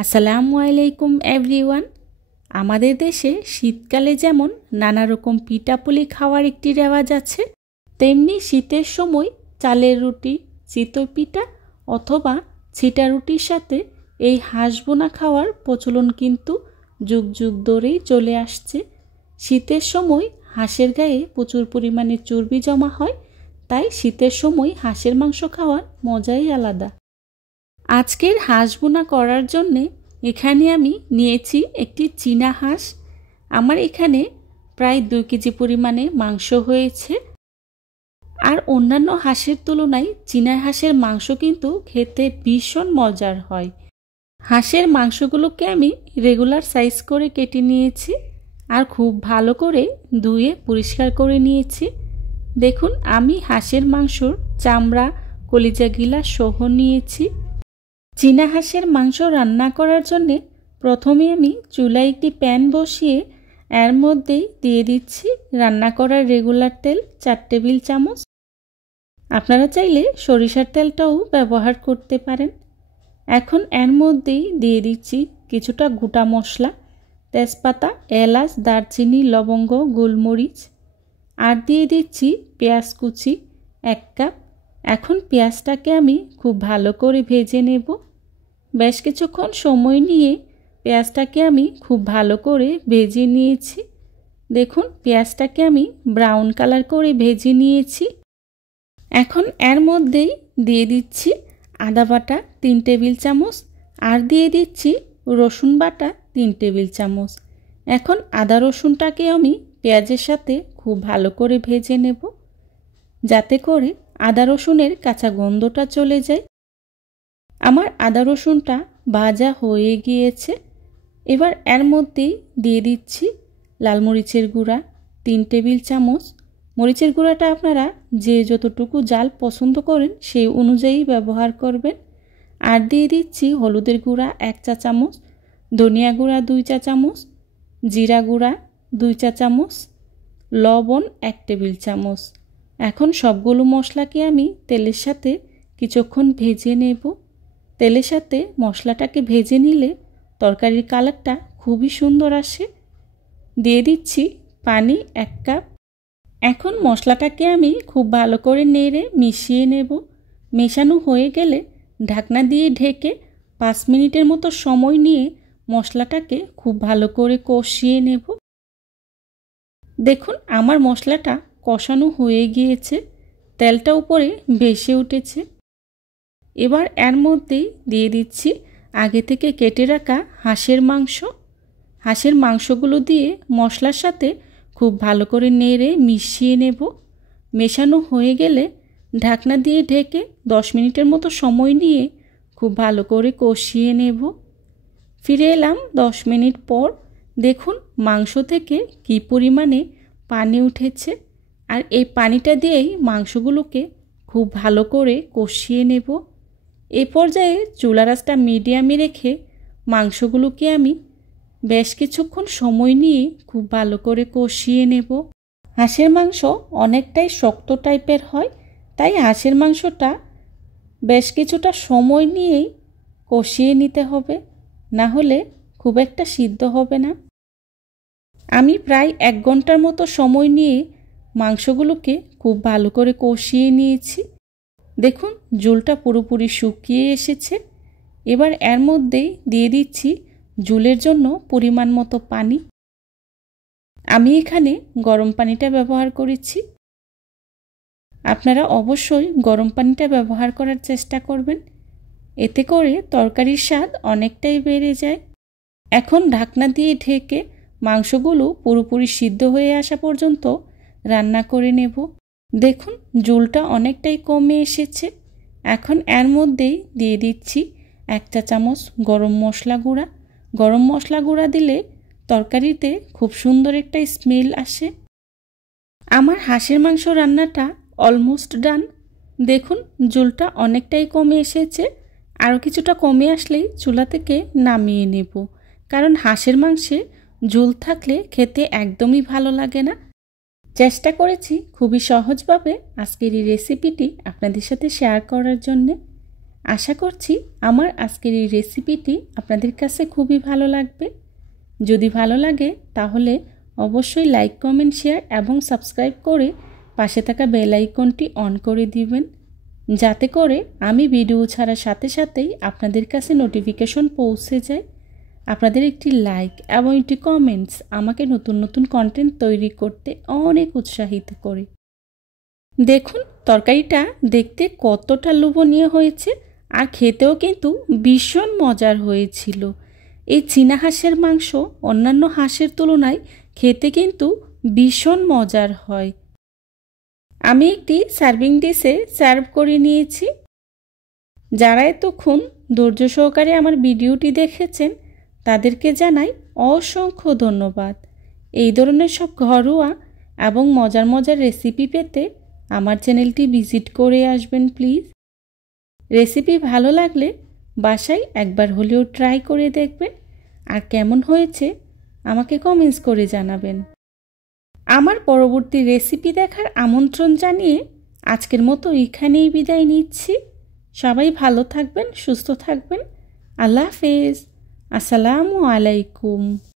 আসসালামু আলাইকুম এভরিওয়ান। আমাদের দেশে শীতকালে যেমন নানা রকম পিঠাপুলি খাওয়ার একটি রেওয়াজ আছে, তেমনি শীতের সময় চালের রুটি, চিতই পিঠা অথবা ছিটা রুটির সাথে এই হাঁস বোনা খাওয়ার প্রচলন কিন্তু যুগ যুগ ধরেই চলে আসছে। শীতের সময় হাঁসের গায়ে প্রচুর পরিমাণে চর্বি জমা হয়, তাই শীতের সময় হাঁসের মাংস খাওয়ার মজাই আলাদা। আজকের হাঁস বোনা করার জন্যে এখানে আমি নিয়েছি একটি চীনা হাঁস। আমার এখানে প্রায় 2 কেজি পরিমাণে মাংস হয়েছে। আর অন্যান্য হাঁসের তুলনায় চীনা হাঁসের মাংস কিন্তু খেতে ভীষণ মজার হয়। হাঁসের মাংসগুলোকে আমি রেগুলার সাইজ করে কেটে নিয়েছি আর খুব ভালো করে ধুয়ে পরিষ্কার করে নিয়েছি। দেখুন, আমি হাঁসের মাংসর চামড়া, কলিজা গিলা সহ নিয়েছি। চীনা হাঁসের মাংস রান্না করার জন্যে প্রথমে আমি চুলায় একটি প্যান বসিয়ে এর মধ্যেই দিয়ে দিচ্ছি রান্না করার রেগুলার তেল 4 টেবিল চামচ। আপনারা চাইলে সরিষার তেলটাও ব্যবহার করতে পারেন। এখন এর মধ্যেই দিয়ে দিচ্ছি কিছুটা গোটা মশলা, তেজপাতা, এলাচ, দারচিনি, লবঙ্গ, গোলমরিচ, আর দিয়ে দিচ্ছি পেঁয়াজ কুচি 1 কাপ। এখন পেঁয়াজটাকে আমি খুব ভালো করে ভেজে নেব। বেশ কিছুক্ষণ সময় নিয়ে পেঁয়াজটাকে আমি খুব ভালো করে ভেজে নিয়েছি। দেখুন, পেঁয়াজটাকে আমি ব্রাউন কালার করে ভেজে নিয়েছি। এখন এর মধ্যেই দিয়ে দিচ্ছি আদা বাটা 3 টেবিল চামচ আর দিয়ে দিচ্ছি রসুন বাটা 3 টেবিল চামচ। এখন আদা রসুনটাকে আমি পেঁয়াজের সাথে খুব ভালো করে ভেজে নেব, যাতে করে আদা রসুনের কাঁচা গন্ধটা চলে যায়। আমার আদা রসুনটা ভাজা হয়ে গিয়েছে। এবার এর মধ্যেই দিয়ে দিচ্ছি লাল মরিচের গুঁড়া 3 টেবিল চামচ। মরিচের গুঁড়াটা আপনারা যে যতটুকু ঝাল পছন্দ করেন সেই অনুযায়ী ব্যবহার করবেন। আর দিয়ে দিচ্ছি হলুদের গুঁড়া 1 চা চামচ, ধনিয়া গুঁড়া 2 চা চামচ, জিরা গুঁড়া 2 চা চামচ, লবণ 1 টেবিল চামচ। এখন সবগুলো মশলাকে আমি তেলের সাথে কিছুক্ষণ ভেজে নেব। তেলের সাথে মশলাটাকে ভেজে নিলে তরকারির কালারটা খুবই সুন্দর আসে। দিয়ে দিচ্ছি পানি 1 কাপ। এখন মশলাটাকে আমি খুব ভালো করে নেড়ে মিশিয়ে নেব। মেশানো হয়ে গেলে ঢাকনা দিয়ে ঢেকে 5 মিনিটের মতো সময় নিয়ে মশলাটাকে খুব ভালো করে কষিয়ে নেব। দেখুন, আমার মশলাটা কষানো হয়ে গিয়েছে, তেলটা উপরে ভেসে উঠেছে। এবার এর মধ্যেই দিয়ে দিচ্ছি আগে থেকে কেটে রাখা হাঁসের মাংস। হাঁসের মাংসগুলো দিয়ে মশলার সাথে খুব ভালো করে নেড়ে মিশিয়ে নেব। মেশানো হয়ে গেলে ঢাকনা দিয়ে ঢেকে 10 মিনিটের মতো সময় নিয়ে খুব ভালো করে কষিয়ে নেব। ফিরে এলাম 10 মিনিট পর। দেখুন, মাংস থেকে কী পরিমাণে পানি উঠেছে। আর এই পানিটা দিয়েই মাংসগুলোকে খুব ভালো করে কষিয়ে নেব। এই পর্যায়ে চুলার আঁচটা মিডিয়ামে রেখে মাংসগুলোকে আমি বেশ কিছুক্ষণ সময় নিয়ে খুব ভালো করে কষিয়ে নেব। হাঁসের মাংস অনেকটাই শক্ত টাইপের হয়, তাই হাঁসের মাংসটা বেশ কিছুটা সময় নিয়েই কষিয়ে নিতে হবে, না হলে খুব একটা সিদ্ধ হবে না। আমি প্রায় 1 ঘন্টার মতো সময় নিয়ে মাংসগুলোকে খুব ভালো করে কষিয়ে নিয়েছি। দেখুন, ঝোলটা পুরোপুরি শুকিয়ে এসেছে। এবার এর মধ্যেই দিয়ে দিচ্ছি ঝোলের জন্য পরিমাণ মতো পানি। আমি এখানে গরম পানিটা ব্যবহার করেছি। আপনারা অবশ্যই গরম পানিটা ব্যবহার করার চেষ্টা করবেন, এতে করে তরকারির স্বাদ অনেকটাই বেড়ে যায়। এখন ঢাকনা দিয়ে ঢেকে মাংসগুলো পুরোপুরি সিদ্ধ হয়ে আসা পর্যন্ত রান্না করে নেব। দেখুন, ঝোলটা অনেকটাই কমে এসেছে। এখন এর মধ্যেই দিয়ে দিচ্ছি 1 চা চামচ গরম মশলা গুঁড়া। গরম মশলা গুঁড়া দিলে তরকারিতে খুব সুন্দর একটা স্মেল আসে। আমার হাঁসের মাংস রান্নাটা অলমোস্ট ডান। দেখুন, ঝোলটা অনেকটাই কমে এসেছে। আরও কিছুটা কমে আসলেই চুলা থেকে নামিয়ে নেব, কারণ হাঁসের মাংসে ঝোল থাকলে খেতে একদমই ভালো লাগে না। চেষ্টা করেছি খুবই সহজভাবে আজকের এই রেসিপিটি আপনাদের সাথে শেয়ার করার জন্যে। আশা করছি আমার আজকের এই রেসিপিটি আপনাদের কাছে খুবই ভালো লাগবে। যদি ভালো লাগে তাহলে অবশ্যই লাইক, কমেন্ট, শেয়ার এবং সাবস্ক্রাইব করে পাশে থাকা বেল আইকনটি অন করে দিবেন, যাতে করে আমি ভিডিও ছাড়ার সাথে সাথেই আপনাদের কাছে নোটিফিকেশন পৌঁছে যায়। আপনাদের একটি লাইক এবং একটি কমেন্টস আমাকে নতুন নতুন কন্টেন্ট তৈরি করতে অনেক উৎসাহিত করে। দেখুন তরকারিটা দেখতে কতটা লোভনীয় হয়েছে, আর খেতেও কিন্তু ভীষণ মজার হয়েছিল। এই চীনা হাঁসের মাংস অন্যান্য হাঁসের তুলনায় খেতে কিন্তু ভীষণ মজার হয়। আমি একটি সার্ভিং ডিশে সার্ভ করে নিয়েছি। যারা এতক্ষণ ধৈর্য সহকারে আমার ভিডিওটি দেখেছেন তাদেরকে জানাই অসংখ্য ধন্যবাদ। এই ধরনের সব ঘরোয়া এবং মজার মজার রেসিপি পেতে আমার চ্যানেলটি ভিজিট করে আসবেন প্লিজ। রেসিপি ভালো লাগলে বাসায় একবার হলেও ট্রাই করে দেখবেন, আর কেমন হয়েছে আমাকে কমেন্টস করে জানাবেন। আমার পরবর্তী রেসিপি দেখার আমন্ত্রণ জানিয়ে আজকের মতো এখানেই বিদায় নিচ্ছি। সবাই ভালো থাকবেন, সুস্থ থাকবেন। আল্লাহ হাফেজ। আসসালামু আলাইকুম।